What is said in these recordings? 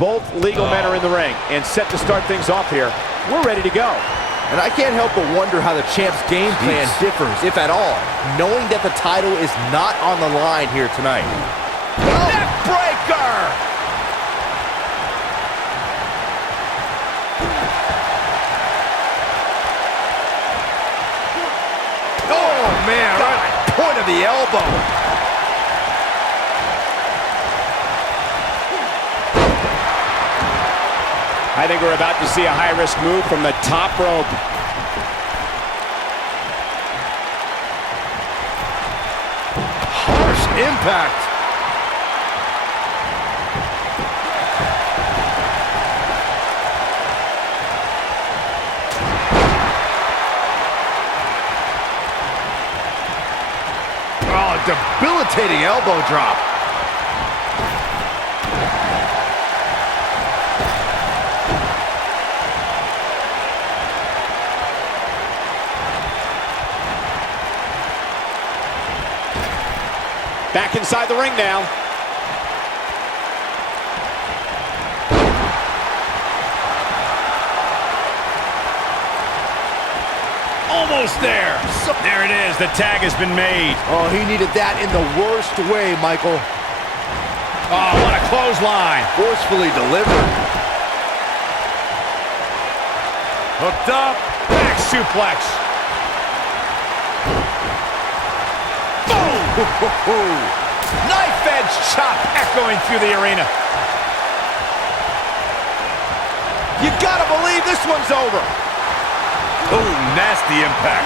Both legal men are in the ring and set to start things off here. We're ready to go. And I can't help but wonder how the champ's game plan differs, if at all, knowing that the title is not on the line here tonight. Neck breaker! Oh, man, right point of the elbow. I think we're about to see a high-risk move from the top rope. Harsh impact. Oh, debilitating elbow drop. Back inside the ring now. Almost there. There it is. The tag has been made. Oh, he needed that in the worst way, Michael. Oh, what a clothesline. Forcefully delivered. Hooked up. Back suplex. Knife edge chop echoing through the arena. You gotta believe this one's over. Oh, nasty impact.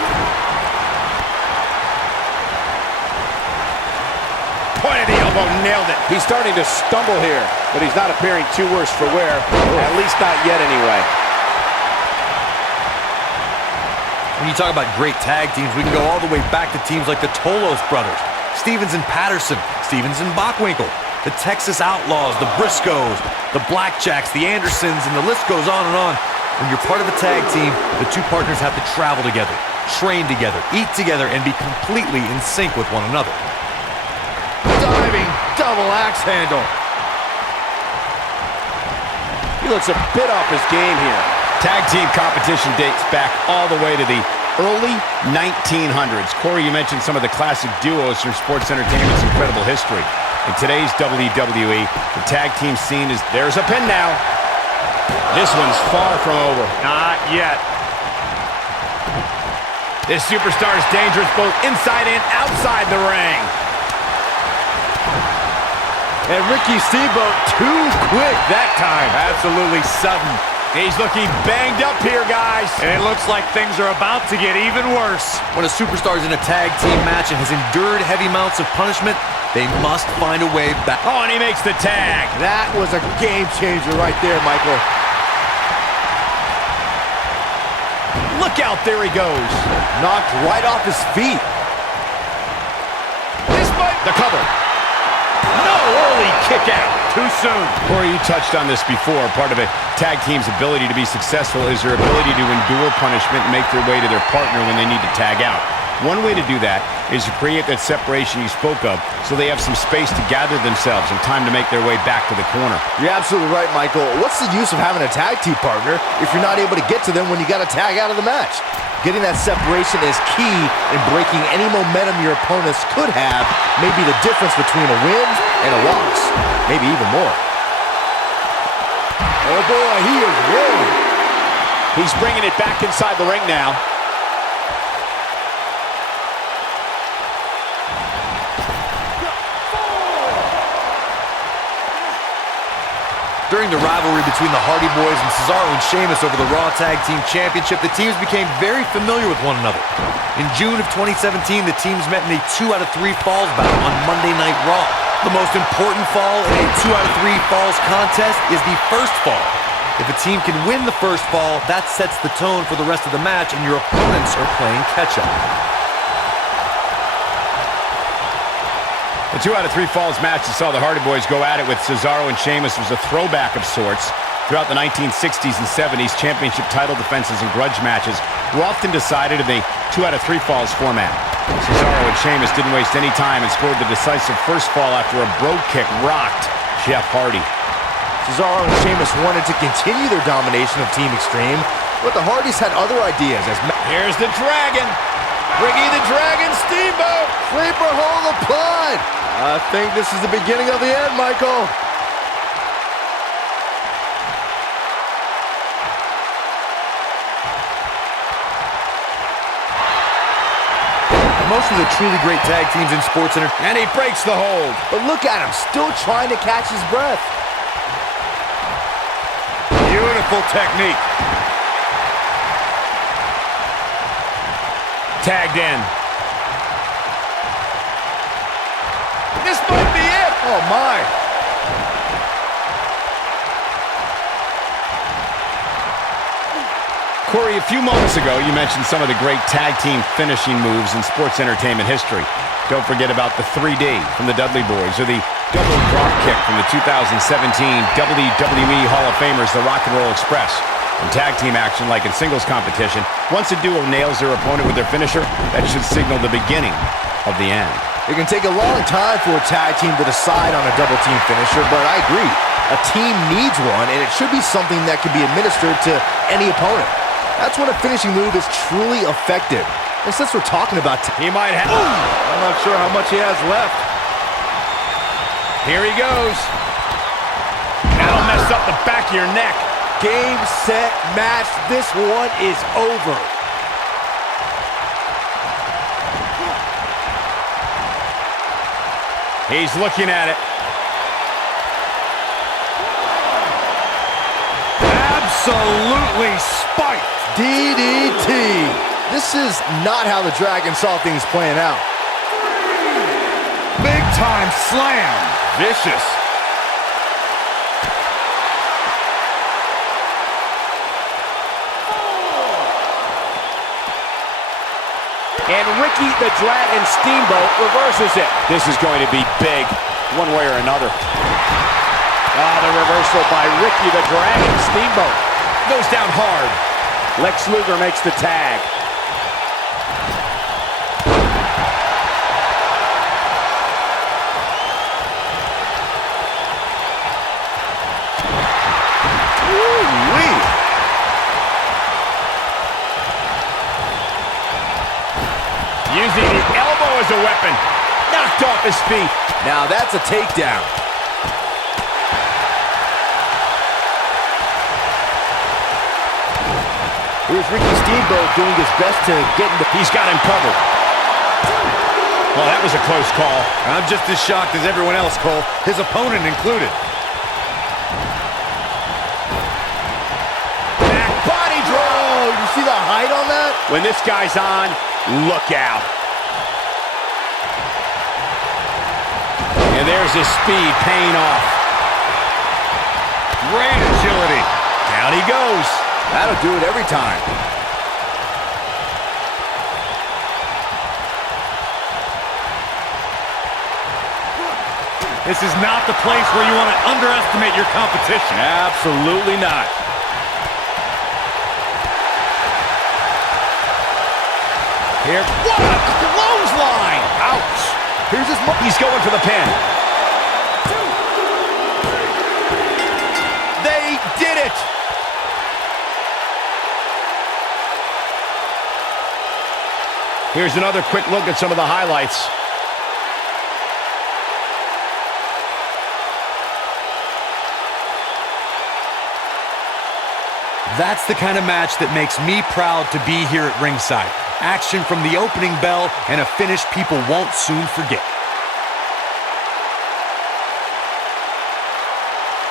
Point of the elbow, nailed it. He's starting to stumble here, but he's not appearing too worse for wear. At least not yet anyway. When you talk about great tag teams, we can go all the way back to teams like the Tolos brothers, Stevens and Patterson, Stevens and Bockwinkel, the Texas Outlaws, the Briscoes, the Blackjacks, the Andersons, and the list goes on and on. When you're part of a tag team, the two partners have to travel together, train together, eat together, and be completely in sync with one another. Diving double axe handle. He looks a bit off his game here. Tag team competition dates back all the way to the early 1900s. Corey, you mentioned some of the classic duos from sports entertainment's incredible history. In today's WWE, the tag team scene is... There's a pin now. This one's far from over. Not yet. This superstar is dangerous both inside and outside the ring. And Ricky Steamboat too quick that time. Absolutely sudden. He's looking banged up here, guys. And it looks like things are about to get even worse. When a superstar is in a tag team match and has endured heavy amounts of punishment, they must find a way back. Oh, and he makes the tag. That was a game changer right there, Michael. Look out, there he goes. Knocked right off his feet. This might... The cover. No, early kick out. Too soon. Corey, you touched on this before. Part of a tag team's ability to be successful is their ability to endure punishment and make their way to their partner when they need to tag out. One way to do that is to create that separation you spoke of so they have some space to gather themselves and time to make their way back to the corner. You're absolutely right, Michael. What's the use of having a tag team partner if you're not able to get to them when you got to tag out of the match? Getting that separation is key in breaking any momentum your opponents could have, maybe the difference between a win and a loss, maybe even more. Oh boy, he is rolling. He's bringing it back inside the ring now. During the rivalry between the Hardy Boys and Cesaro and Sheamus over the Raw Tag Team Championship, the teams became very familiar with one another. In June of 2017, the teams met in a 2 out of 3 falls battle on Monday Night Raw. The most important fall in a 2 out of 3 falls contest is the first fall. If a team can win the first fall, that sets the tone for the rest of the match, and your opponents are playing catch-up. The 2 out of 3 falls match that saw the Hardy Boys go at it with Cesaro and Sheamus was a throwback of sorts. Throughout the 1960s and 70s, championship title defenses and grudge matches were often decided in the 2 out of 3 falls format. Cesaro and Sheamus didn't waste any time and scored the decisive first fall after a brogue kick rocked Jeff Hardy. Cesaro and Sheamus wanted to continue their domination of Team Extreme, but the Hardys had other ideas. Here's the Dragon. Ricky the Dragon Steamboat. Sleeper hold applied. I think this is the beginning of the end, Michael. Most of the truly great tag teams in sports entertainment. And he breaks the hold. But look at him, still trying to catch his breath. Beautiful technique. Tagged in. This might be it. Oh, my. Corey, a few moments ago, you mentioned some of the great tag team finishing moves in sports entertainment history. Don't forget about the 3D from the Dudley Boys, or the double drop kick from the 2017 WWE Hall of Famers, the Rock and Roll Express. In tag team action, like in singles competition, once a duo nails their opponent with their finisher, that should signal the beginning of the end. It can take a long time for a tag team to decide on a double team finisher, but I agree. A team needs one, and it should be something that can be administered to any opponent. That's when a finishing move is truly effective. And since we're talking about he might have... I'm not sure how much he has left. Here he goes. That'll mess up the back of your neck. Game, set, match. This one is over. He's looking at it. Absolutely spiked. DDT. This is not how the Dragon saw things playing out. Big time slam. Vicious. And Ricky the Dragon Steamboat reverses it. This is going to be big, one way or another. The reversal by Ricky the Dragon Steamboat. Goes down hard. Lex Luger makes the tag. Woo-wee. Using the elbow as a weapon. Knocked off his feet. Now that's a takedown. Here's Ricky Steamboat doing his best to get in the... He's got him covered. Well, that was a close call. I'm just as shocked as everyone else, Cole, his opponent included. Back body drop. Oh, you see the height on that? When this guy's on, look out. And there's his speed paying off. Great agility. Down he goes. That'll do it every time. This is not the place where you want to underestimate your competition. Absolutely not. Here, what a clothesline! Ouch! Here's his... He's going for the pin. They did it! Here's another quick look at some of the highlights. That's the kind of match that makes me proud to be here at ringside. Action from the opening bell and a finish people won't soon forget.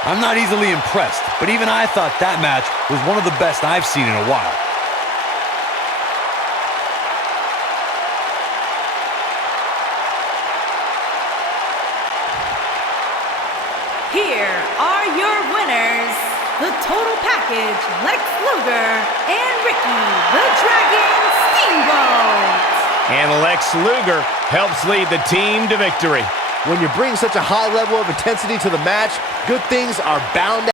I'm not easily impressed, but even I thought that match was one of the best I've seen in a while. Here are your winners, the Total Package, Lex Luger and Ricky the Dragon Steamboat. And Lex Luger helps lead the team to victory. When you bring such a high level of intensity to the match, good things are bound to